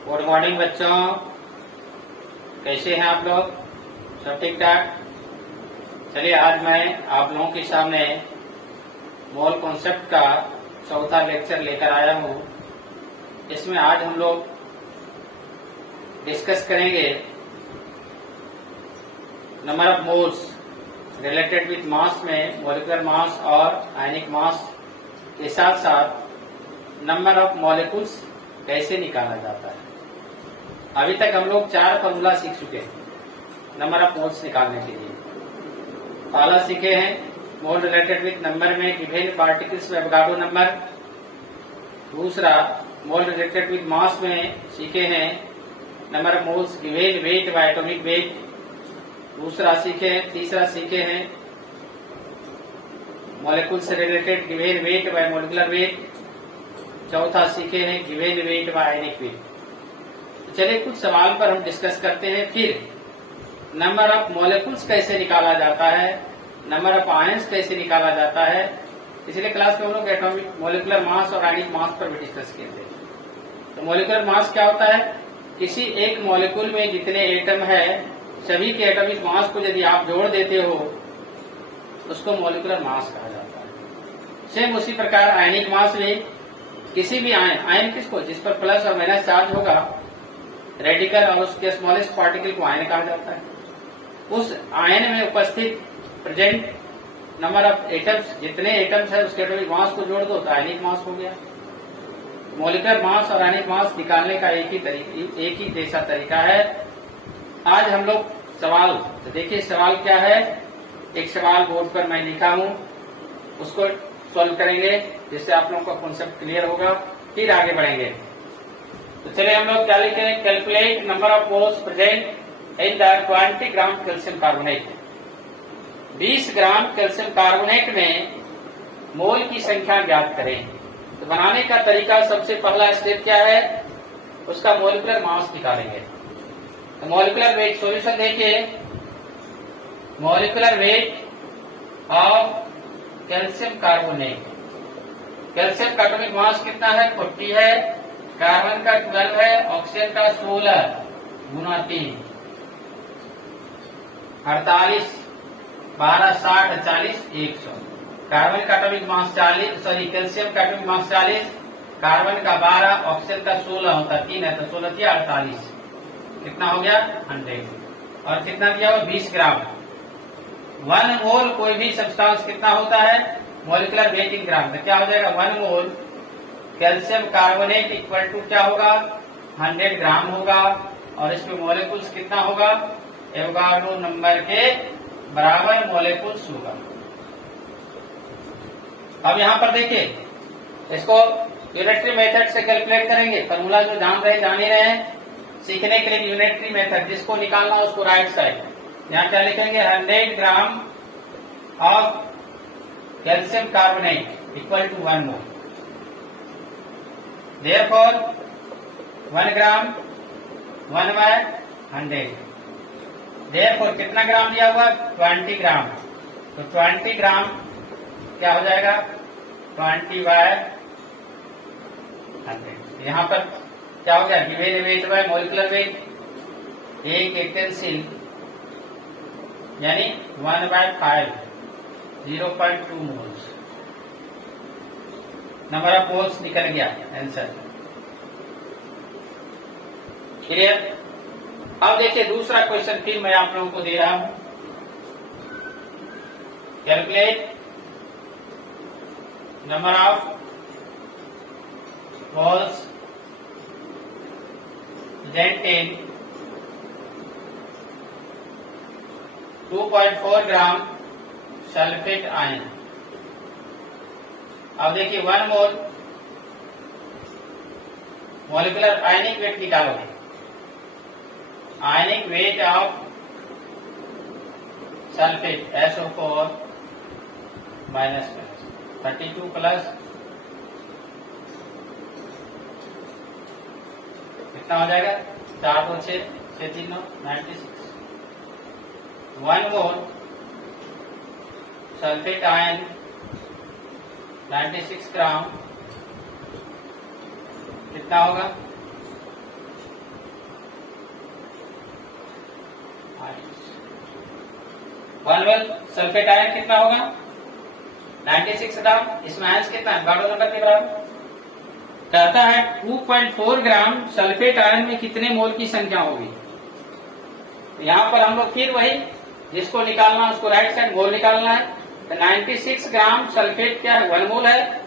Good morning बच्चों, कैसे हैं आप लोग? सब ठीक ठाक? चलिए, आज मैं आप लोगों के सामने मोल कॉन्सेप्ट का चौथा लेक्चर लेकर आया हूँ। इसमें आज हम लोग डिस्कस करेंगे number of moles related with mass में मॉलिक्यूलर मास और आयनिक मास के साथ साथ नंबर ऑफ मॉलिक्यूल्स कैसे निकाला जाता है। अभी तक हम लोग 4 फॉर्मूला सीख चुके हैं नंबर ऑफ मोल्स निकालने के लिए। पहला सीखे हैं मोल रिलेटेड विथ नंबर में गिवन पार्टिकल्स एवोगाड्रो नंबर। दूसरा मोल रिलेटेड विथ मास में सीखे हैं number of moles given weight by atomic weight. तीसरा सीखे हैं मॉलिक्यूल से related given weight by molecular weight. चौथा सीखे हैं given weight by ionic weight. तो चलिए कुछ सवाल पर हम डिस्कस करते हैं। फिर नंबर ऑफ मॉलिक्यूल्स कैसे निकाला जाता है, नंबर ऑफ आयंस कैसे निकाला जाता है। पिछले क्लास में हम लोग एटॉमिक मॉलिक्यूलर मास और आयनिक मास पर भी डिस्कस किए थे। तो मॉलिक्यूलर मास क्या होता है? किसी एक मॉलिक्यूल में जितने एटम है सभी के एटॉमिक मास को यदि आप जोड़ देते हो उसको मॉलिक्यूलर मास कहा जाता है। सेम उसी प्रकार आयनिक मास में किसी भी आयन किसको, जिस पर प्लस और माइनस चार्ज होगा, रेडिकल और उसके स्मॉलेस्ट पार्टिकल को आयन कहा जाता है। उस आयन में उपस्थित प्रेजेंट नंबर ऑफ एटम्स, जितने एटम्स है उसके एटॉमिक मास को जोड़ दो तो आयनिक मास हो गया। मॉलिक्यूलर मास और आयनिक मास निकालने का एक ही जैसा तरीका है। आज हम लोग सवाल, तो देखिए सवाल क्या है। एक सवाल बोर्ड पर मैं लिखा हूं, उसको सॉल्व करेंगे जिससे आप लोगों का कॉन्सेप्ट क्लियर होगा। फिर आगे बढ़ेंगे। तो चलिए हम लोग क्या लिखें, calculate number of moles present in the 20 gram calcium carbonate. 20 gram calcium carbonate में मोल की संख्या ज्ञात करें। तो बनाने का तरीका, सबसे पहला स्टेप क्या है, उसका मॉलिक्यूलर मास निकालेंगे। तो मॉलिक्यूलर वेट सॉल्यूशन देखिए, molecular weight of calcium carbonate. Calcium का एटॉमिक मास कितना है? 40 है। कार्बन का 12 है। ऑक्सीजन का 16 गुना 3 48, 12, 60, 40, 100। कार्बन का एटॉमिक मास 40, कैल्शियम का एटॉमिक मास 40, कार्बन का 12, ऑक्सीजन का 16 होता 3 है तो 16 दिया 48। कितना हो गया? 100। और कितना दिया हुआ? 20 ग्राम। 1 मोल कोई भी सब्सटेंस कितना होता है? मॉलिक्यूलर वेट इन ग्राम। तो क्या हो जाएगा? 1 मोल कैल्शियम कार्बोनेट इक्वल टू क्या होगा? 100 ग्राम होगा। और इसमें मॉलिक्यूल्स कितना होगा? एवोगाड्रो नंबर के बराबर मॉलिक्यूल्स होगा। अब यहाँ पर देखिए, इसको यूनिटरी मेथड से कैलकुलेट करेंगे। फॉर्मूला जो जान ही रहे हैं, सीखने के लिए यूनिटरी मेथड, जिसको निकालना उसको राइट साइड। यहाँ क्या लिखेंगे? 100 gram of calcium carbonate equal to 1 mole. Therefore 1 gram 1 by 100। Therefore कितना ग्राम दिया हुआ? 20 ग्राम। तो 20 ग्राम क्या हो जाएगा? 20 बाय 100। यहाँ पर क्या हो गया? Given weight by molecular wait. एक एक्टेंसिल यानी 1/5 0.2 मोल्स। नंबर ऑफ मोल्स निकल गया आंसर। क्लियर? अब देखिए दूसरा क्वेश्चन फिर मैं आप लोगों को दे रहा हूं। Calculate number of moles present in 2.4 gram sulphate ion. अब देखिए 1 मोल मॉलिक्यूलर आयनिक वेट निकालोगे। Ionic weight of sulphate SO4 minus 32 plus कितना हो जाएगा? 4 2 6 6 3 9 96। 1 मोल सल्फेट आयन 96 ग्राम कितना होगा? वन मोल सल्फेट आयन कितना होगा 96 ग्राम। इसमें आयंस कितना है गाढ़ो नंबर के बराबर। कहता है 2.4 ग्राम सल्फेट आयन में कितने मोल की संख्या होगी। तो यहाँ पर हम लोग फिर वही जिसको निकालना उसको राइट साइड मोल निकालना है। तो 96 ग्राम सल्फेट क्या है 1 मोल है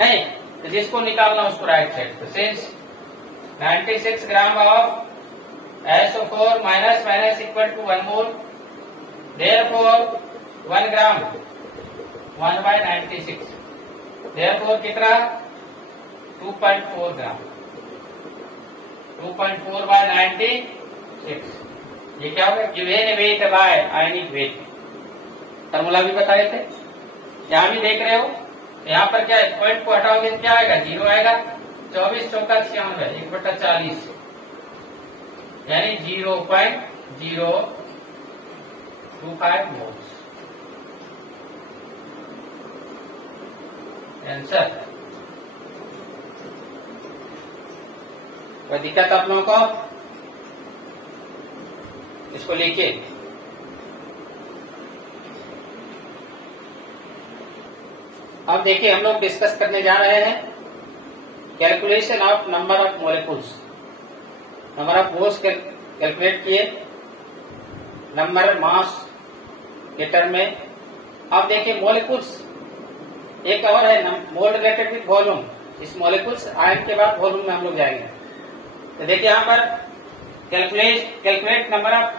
नहीं, तो जिसको निकालना उसको राइट साइड। तो since 96 gram of SO4 minus minus equal to 1 mole, therefore 1 gram 1/96, therefore कितना 2.4 ग्राम 2.4/96। ये क्या होगा given weight by ionic weight. Formula भी बताए थे, यहाँ भी देख रहे हो। यहाँ पर क्या है पॉइंट को हटाओगे क्या आएगा 0 आएगा। 24 चौका 96 1/40 यानी 0.025 मोल्स आंसर। कोई दिक्कत आप लोगों को इसको लिखिए। अब देखिए हम लोग डिस्कस करने जा रहे हैं calculation of number of molecules. Number of moles calculate किए नंबर मास के टर्म में। अब देखिए मोलिकुल्स एक और है मोल रिलेटेड विद वॉल्यूम। इस मोलिकुल्स आयन के बाद वॉल्यूम में हम लोग जाएंगे। तो देखिए यहाँ पर calculate number of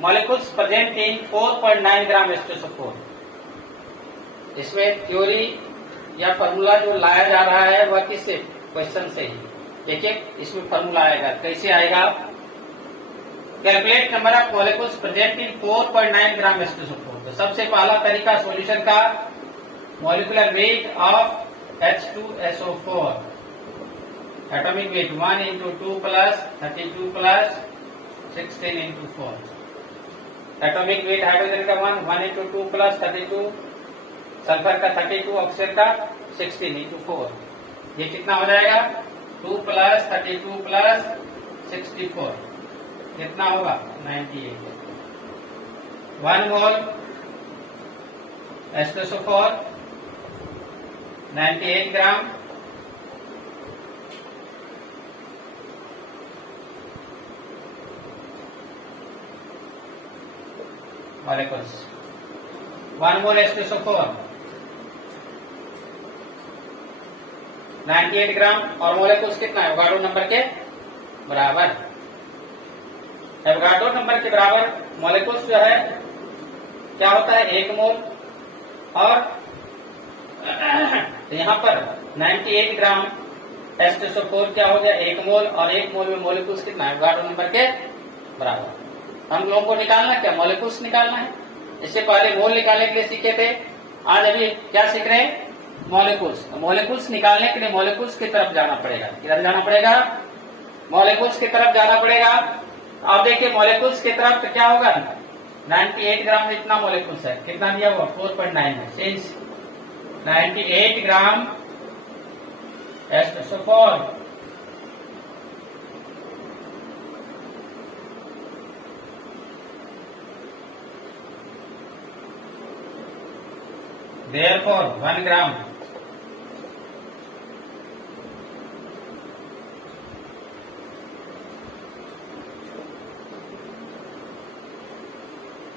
molecules present in 4.9 gram H2SO4। इसमें थ्योरी या फॉर्मूला जो लाया जा रहा है वह किससे क्वेश्चन से ही। देखिए इसमें फॉर्मूला आएगा, कैसे आएगा। Calculate number of molecules present in 4.9 gram H2SO4। तो सबसे पहला तरीका सॉल्यूशन का molecular weight of H2SO4 atomic weight 1 into 2 plus 32 plus 16 into 4। Atomic weight hydrogen का 1 into 2 plus 32, सल्फर का 32, ऑक्सीजन का 16 into 4। ये कितना हो जाएगा 2 plus 32 plus 64 कितना होगा 98। 1 मोल H2SO4 98 ग्राम मोलिकुल्स। 1 मोल H2SO4 98 ग्राम और मोलिकुल्स कितना है एवोगाड्रो नंबर के बराबर। एवोगाड्रो नंबर के बराबर मोलिकुल्स जो है क्या होता है 1 मोल। और यहाँ पर 98 ग्राम H2SO4 क्या हो गया 1 मोल, और 1 मोल में मोलिकुल्स कितना है एवोगाड्रो नंबर के बराबर। हम लोगों को निकालना क्या मोलिकुल्स निकालना है। इससे पहले मोल निकालने के लिए सीखे थे, आज अभी क्या सीख रहे हैं मोलिकुल्स। मोलिकुल्स निकालने के लिए मोलिकुल्स की तरफ जाना पड़ेगा। किधर जाना पड़ेगा मोलिकुल्स की तरफ जाना पड़ेगा। अब देखिए मोलिकुल्स की तरफ तो क्या होगा 98 ग्राम में इतना मोलिकुल्स है, कितना दिया हुआ 4.9 में। सिंस 98 ग्राम H2SO4 therefore 1 ग्राम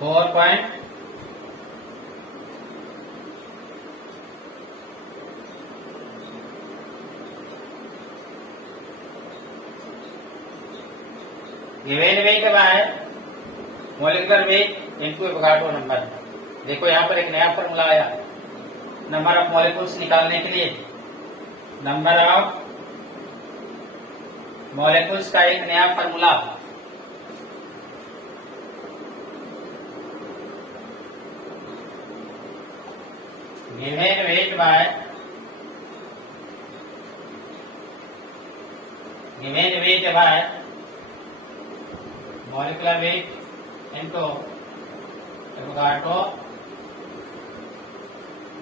4. गिवन वेट है molecular weight into Avogadro number. देखो यहाँ पर एक नया फॉर्मूला आया नंबर ऑफ मॉलिक्यूल्स निकालने के लिए। नंबर ऑफ मॉलिक्यूल्स का एक नया formula. Given weight by molecular wait into Avogadro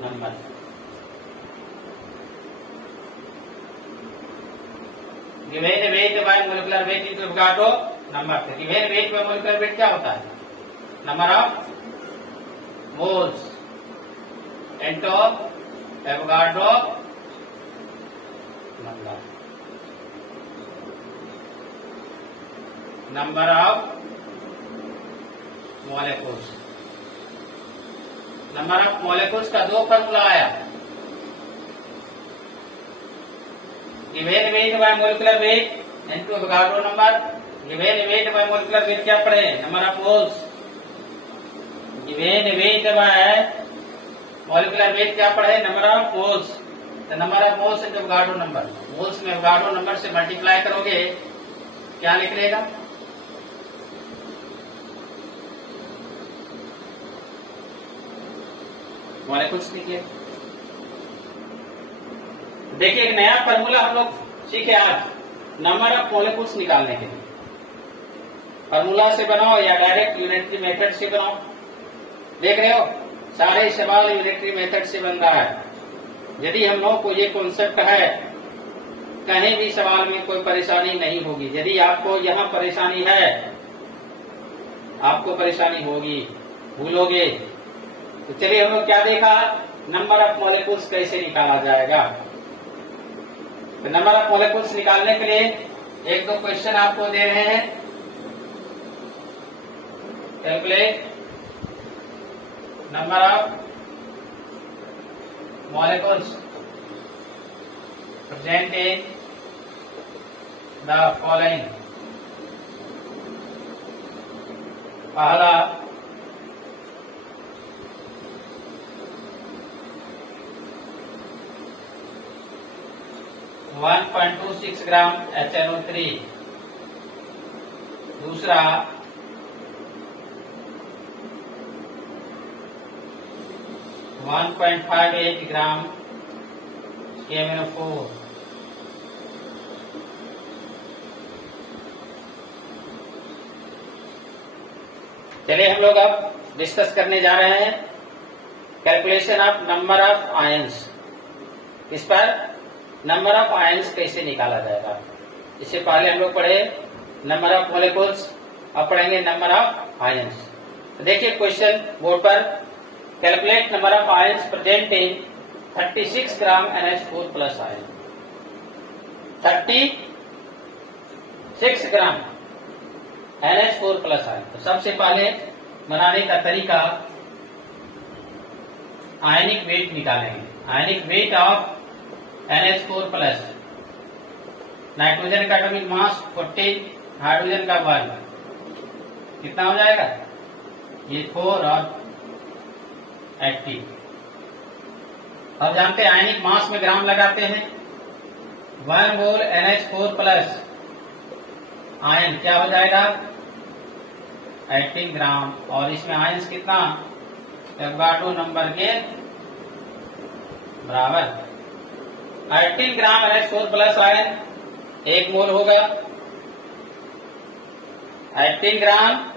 number. Given weight by molecular wait into Avogadro number. Given weight by molecular wait क्या होता है number of moles into Avogadro number. Number of molecules. Number of molecules का दो formula आया, given weight bye molecular weight into Avogadro number. Given weight bye molecular weight क्या पढ़े, number of moles. Given weight bye molecular weight क्या पढ़े, number of moles. The number of moles into Avogadro number. Moles में Avogadro number से multiply करोगे क्या निकलेगा, molecules निकले। देखिए एक नया फॉर्मूला हम लोग सीखे आज, नंबर ऑफ मॉलिक्यूल्स निकालने के लिए। फॉर्मूला से बनाओ या डायरेक्ट यूनिटरी मेथड से बनाओ। देख रहे हो सारे सवाल यूनिटरी मेथड से बन रहा है। यदि हम लोग को ये कॉन्सेप्ट है, कहीं भी सवाल में कोई परेशानी नहीं होगी। यदि आपको यहाँ परेशानी है, आपको परेशानी होगी, भूलोगे। तो चलिए हम लोग क्या देखा, नंबर ऑफ मॉलिक्यूल्स कैसे निकाला जाएगा। तो नंबर ऑफ मॉलिक्यूल्स निकालने के लिए एक दो क्वेश्चन आपको दे रहे हैं। Calculate number of molecules present in the following. पहला 1.26 ग्राम HNO3, दूसरा 1.58 ग्राम KMnO4। चलिए हम लोग अब डिस्कस करने जा रहे हैं calculation of number of ions. इस पर नंबर ऑफ आयंस कैसे निकाला जाएगा। इससे पहले हम लोग पढ़े नंबर ऑफ मॉलिक्यूल्स, अब पढ़ेंगे नंबर ऑफ आयंस। तो देखिए क्वेश्चन बोर्ड पर, calculate number of ions present in 36 gram NH4 plus ion. 36 gram NH4 plus ion. तो सबसे पहले बनाने का तरीका, आयनिक वेट निकालेंगे। Ionic weight of NH4 plus, nitrogen का एटॉमिक मास 40, हाइड्रोजन का 1, कितना हो जाएगा, ये 4 और 80। अब जानते हैं आयनिक मास में ग्राम लगाते हैं। 1 मोल NH4 प्लस आयन क्या हो जाएगा, 18 ग्राम। और इसमें आयंस कितना, एवोगाड्रो नंबर के बराबर। 18 ग्राम NH4 प्लस आयन 1 मोल होगा। 18 ग्राम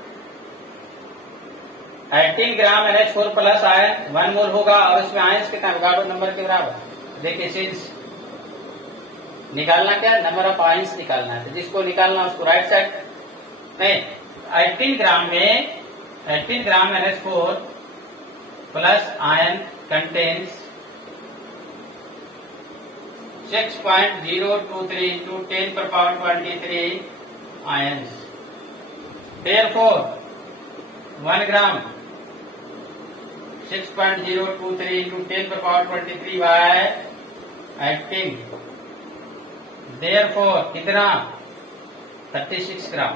NH4 प्लस आयन 1 मोल होगा। और इसमें आयंस कितना, एवोगाड्रो नंबर के बराबर। देखिए सिंस निकालना क्या, नंबर ऑफ आयंस निकालना है। तो जिसको निकालना उसको राइट साइड नहीं, 18 ग्राम में 18 ग्राम NH4 plus ion contains 6.023 into 10 per power 23 ions. Therefore, 1 gram 6.023 into 10 per power 23 by 18. Therefore, कितना, 36 ग्राम।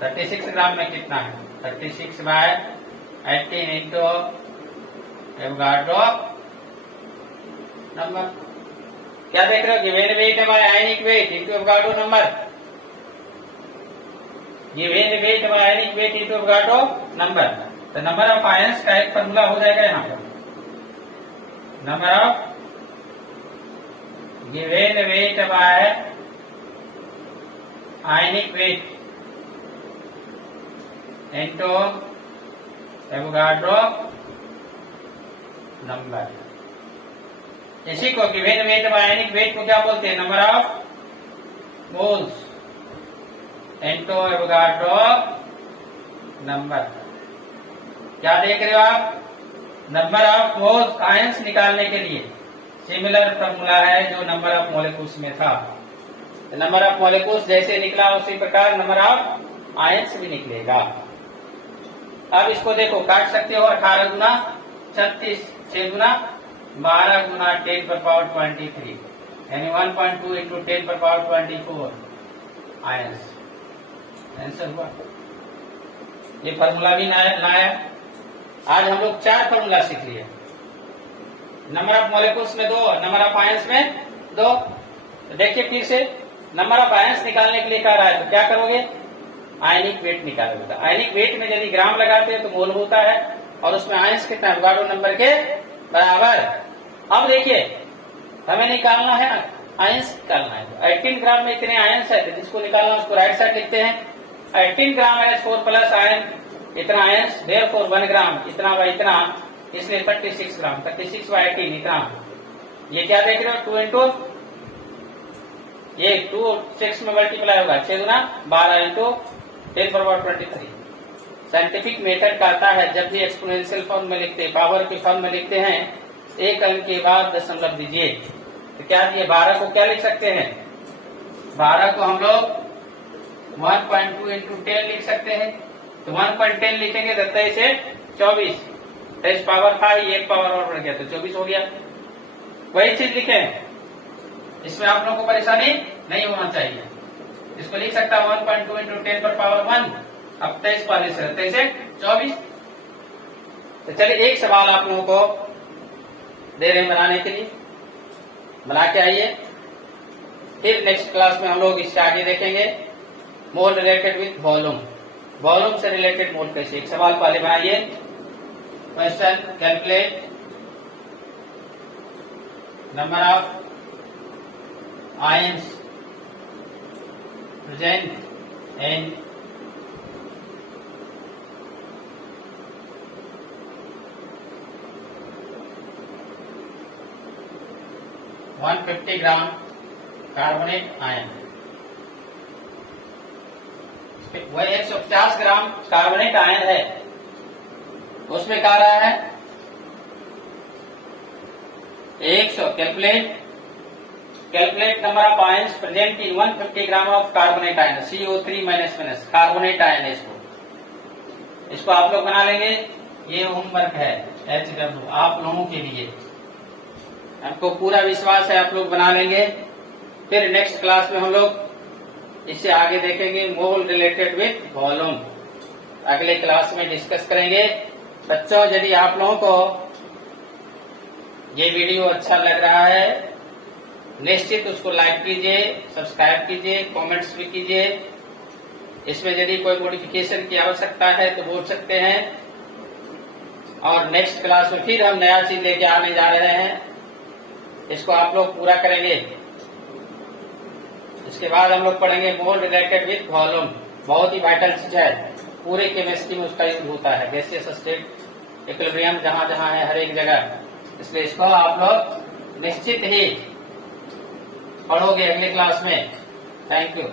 36 ग्राम में कितना है, 36 by 18 into एवोगाड्रो नंबर। क्या देख रहे हो, given weight by ionic weight into Avogadro number. Given weight by ionic weight into Avogadro number. तो number of ions का एक फॉर्मूला हो जाएगा यहाँ पर, number of given weight by ionic weight into Avogadro number. इसी को given weight by ionic weight को क्या बोलते हैं, number of moles into Avogadro number. क्या देख रहे हो आप? नंबर ऑफ मोल्स आयंस निकालने के लिए सिमिलर फॉर्मूला है जो नंबर ऑफ मॉलिक्यूल्स में था। नंबर ऑफ मॉलिक्यूल्स जैसे निकला उसी प्रकार नंबर ऑफ आयंस भी निकलेगा। अब इसको देखो, काट सकते हो 18 गुना 36, 6 गुना 12 गुना 10 पर पावर 23, यानी 1.2 इंटू 10 पर पावर 24 आयंस। आंसर हुआ। ये फॉर्मूला भी लाया। आज हम लोग 4 फॉर्मूला सीख लिए। नंबर ऑफ मॉलिक्यूल्स में 2, नंबर ऑफ आयंस में 2। तो देखिए फिर से, नंबर ऑफ आयंस निकालने के लिए कह रहा है तो क्या करोगे? आयनिक वेट निकालोगे। आयनिक वेट में यदि ग्राम लगाते हैं तो मोल होता है, और उसमें आयंस कितना? एवोगाड्रो नंबर के बराबर। अब देखिए, हमें निकालना है आयंस निकालना है। तो 18 ग्राम में इतने आयंस है, तो जिसको निकालना उसको राइट साइड लिखते हैं। 18 ग्राम NH4 प्लस आयन, इतना आयंस, देयरफॉर 1 ग्राम इतना बाय इतना, इसलिए 36 ग्राम। 36 बाय 18 इतना। ये क्या देख रहे हो? 2 इंटू ये 2 6 में मल्टीप्लाई होगा, 6 गुना 12 इंटू 10 पर पावर 23। साइंटिफिक मेथड कहता है जब भी एक्सपोनेंशियल फॉर्म में लिखते हैं, पावर के फॉर्म में लिखते हैं, एक अंक के बाद दशमलव दीजिए। तो क्या दिए? 12 को क्या लिख सकते हैं? 12 को हम लोग 1.2 इंटू 10 लिख सकते हैं। तो 1.10 लिखेंगे तो 23 से 24, 23 पावर था ही, एक पावर और बढ़ गया तो 24 हो गया। वही चीज लिखे, इसमें आप लोगों को परेशानी नहीं होना चाहिए। इसको लिख सकता हूं 1.2 इंटू 10 पर पावर 1। अब 23 वाले से 23 से 24। तो चलिए एक सवाल आप लोगों को दे रहे हैं बनाने के लिए, बना के आइए। फिर नेक्स्ट क्लास में हम लोग इससे आगे देखेंगे मोल रिलेटेड विथ वॉल्यूम। वॉल्यूम से रिलेटेड मोल कैसे। एक सवाल पहले बनाइए। Question, calculate number of ions present in 150 gram carbonate ion. वह 150 ग्राम कार्बोनेट आयन है, उसमें कह रहा है 100 calculate number of ions present in 150 gram of carbonate ion, CO3 minus minus carbonate ion है। इसको आप लोग बना लेंगे। ये होमवर्क है HW आप लोगों के लिए। हमको पूरा विश्वास है आप लोग बना लेंगे। फिर नेक्स्ट क्लास में हम लोग इससे आगे देखेंगे मोल रिलेटेड विथ वॉल्यूम। अगले क्लास में डिस्कस करेंगे। बच्चों, यदि आप लोगों को ये वीडियो अच्छा लग रहा है, निश्चित उसको लाइक कीजिए, सब्सक्राइब कीजिए, कमेंट्स भी कीजिए। इसमें यदि कोई मॉडिफिकेशन की आवश्यकता है तो बोल सकते हैं। और नेक्स्ट क्लास में फिर हम नया चीज लेके आने जा रहे हैं, इसको आप लोग पूरा करेंगे। इसके बाद हम लोग पढ़ेंगे मोल रिलेटेड विथ वॉल्यूम। बहुत ही वाइटल चीज है, पूरे केमिस्ट्री में उसका यूज होता है, गैसियस स्टेट इक्विलिब्रियम जहां जहां है हर एक जगह। इसलिए इसको आप लोग निश्चित ही पढ़ोगे अगले क्लास में। Thank you.